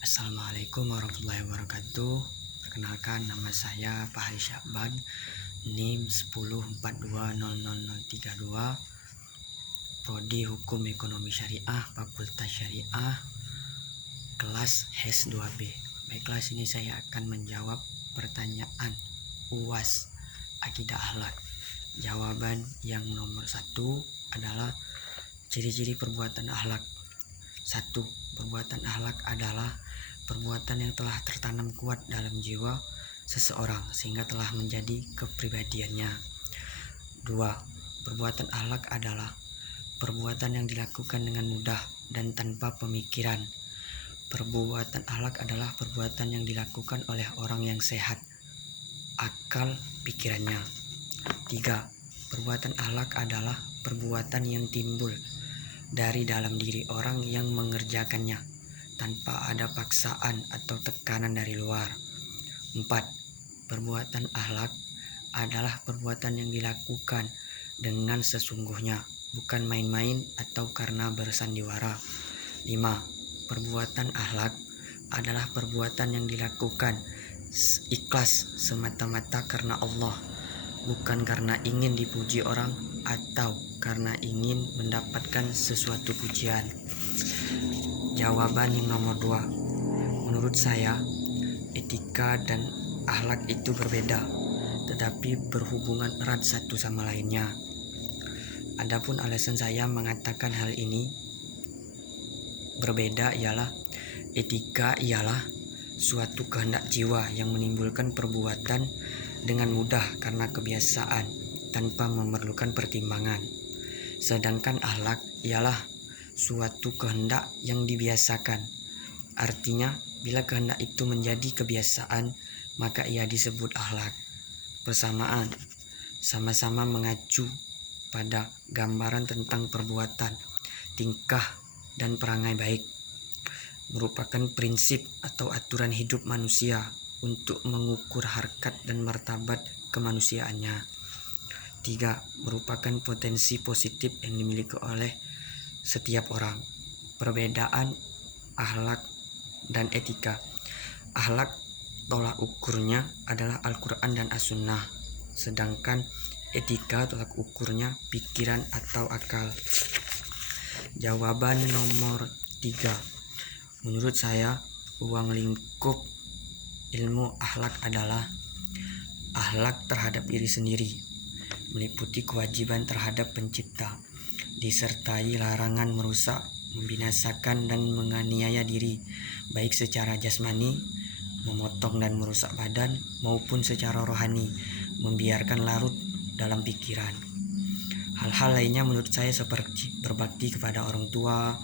Assalamualaikum warahmatullahi wabarakatuh. Perkenalkan, nama saya Fahri Syakban, NIM 10420032, Prodi Hukum Ekonomi Syariah, Fakultas Syariah, kelas HES 2B. Baiklah, sini saya akan menjawab pertanyaan UAS Akidah Akhlak. Jawaban yang nomor 1 adalah ciri-ciri perbuatan akhlak. 1. Perbuatan akhlak adalah perbuatan yang telah tertanam kuat dalam jiwa seseorang sehingga telah menjadi kepribadiannya. 2. Perbuatan akhlak adalah perbuatan yang dilakukan dengan mudah dan tanpa pemikiran. Perbuatan akhlak adalah perbuatan yang dilakukan oleh orang yang sehat akal pikirannya. 3. Perbuatan akhlak adalah perbuatan yang timbul dari dalam diri orang yang mengerjakannya tanpa ada paksaan atau tekanan dari luar. 4. Perbuatan akhlak adalah perbuatan yang dilakukan dengan sesungguhnya, bukan main-main atau karena bersandiwara. 5. Perbuatan akhlak adalah perbuatan yang dilakukan ikhlas semata-mata karena Allah, bukan karena ingin dipuji orang atau karena ingin mendapatkan sesuatu pujian. Jawaban yang nomor 2. Menurut saya, etika dan akhlak itu berbeda, tetapi berhubungan erat satu sama lainnya. Adapun alasan saya mengatakan hal ini berbeda ialah etika ialah suatu kehendak jiwa yang menimbulkan perbuatan dengan mudah karena kebiasaan tanpa memerlukan pertimbangan. Sedangkan akhlak ialah suatu kehendak yang dibiasakan. Artinya, bila kehendak itu menjadi kebiasaan, maka ia disebut akhlak. Persamaan sama-sama mengacu pada gambaran tentang perbuatan, tingkah, dan perangai baik. Merupakan prinsip atau aturan hidup manusia untuk mengukur harkat dan martabat kemanusiaannya. 3. Merupakan potensi positif yang dimiliki oleh setiap orang. Perbedaan akhlak dan etika. Akhlak tolak ukurnya adalah Al-Quran dan As-Sunnah, sedangkan etika tolak ukurnya pikiran atau akal. Jawaban nomor 3. Menurut saya, ruang lingkup ilmu akhlak adalah akhlak terhadap diri sendiri, meliputi kewajiban terhadap pencipta, disertai larangan merusak, membinasakan, dan menganiaya diri, baik secara jasmani, memotong dan merusak badan, maupun secara rohani, membiarkan larut dalam pikiran. Hal-hal lainnya menurut saya seperti berbakti kepada orang tua,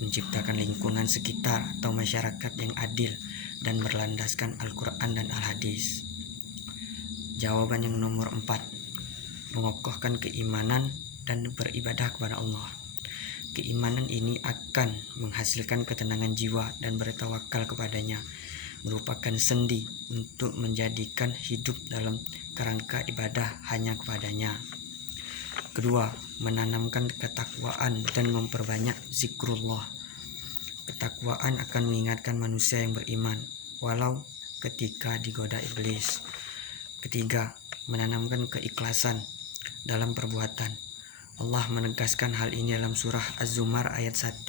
menciptakan lingkungan sekitar atau masyarakat yang adil dan berlandaskan Al-Quran dan Al-Hadis. Jawaban yang nomor 4. Mengokohkan keimanan dan beribadah kepada Allah. Keimanan ini akan menghasilkan ketenangan jiwa dan bertawakal kepadanya, merupakan sendi untuk menjadikan hidup dalam kerangka ibadah hanya kepadanya. Kedua, menanamkan ketakwaan dan memperbanyak zikrullah. Ketakwaan akan mengingatkan manusia yang beriman, walau ketika digoda iblis. Ketiga, menanamkan keikhlasan dalam perbuatan. Allah menegaskan hal ini dalam surah Az-Zumar ayat 1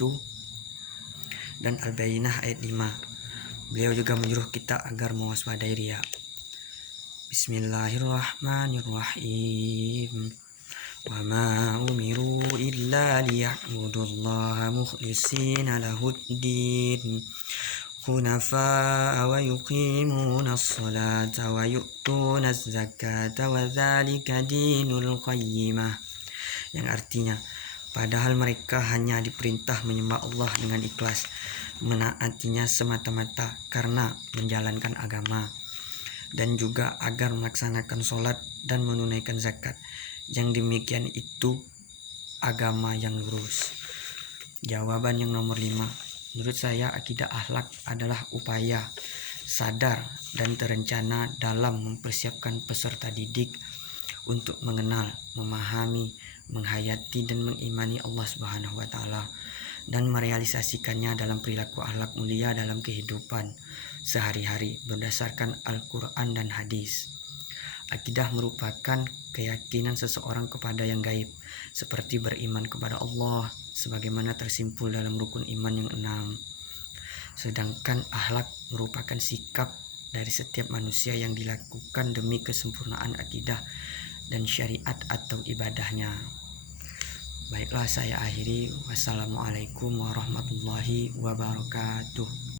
dan Al-Bayyinah ayat 5. Beliau juga menyuruh kita agar mewaspadai riya. Bismillahirrahmanirrahim. Wa ma umiru illa liya'budullaha mukhlishina lahuddin hunafa'a wa yuqimuna as-salata wa yu'tuna az-zakata wa dzalika dinul qayyimah. Yang artinya, padahal mereka hanya diperintah menyembah Allah dengan ikhlas, menaatinya semata-mata karena menjalankan agama, dan juga agar melaksanakan sholat dan menunaikan zakat. Yang demikian itu agama yang lurus. Jawaban yang nomor 5. Menurut saya, akidah akhlak adalah upaya sadar dan terencana dalam mempersiapkan peserta didik untuk mengenal, memahami, menghayati, dan mengimani Allah Subhanahu wa Ta'ala dan merealisasikannya dalam perilaku akhlak mulia dalam kehidupan sehari-hari berdasarkan Al-Quran dan hadis. Akidah merupakan keyakinan seseorang kepada yang gaib, seperti beriman kepada Allah, sebagaimana tersimpul dalam rukun iman yang 6. Sedangkan akhlak merupakan sikap dari setiap manusia yang dilakukan demi kesempurnaan akidah dan syariat atau ibadahnya. Baiklah, saya akhiri. Wassalamualaikum warahmatullahi wabarakatuh.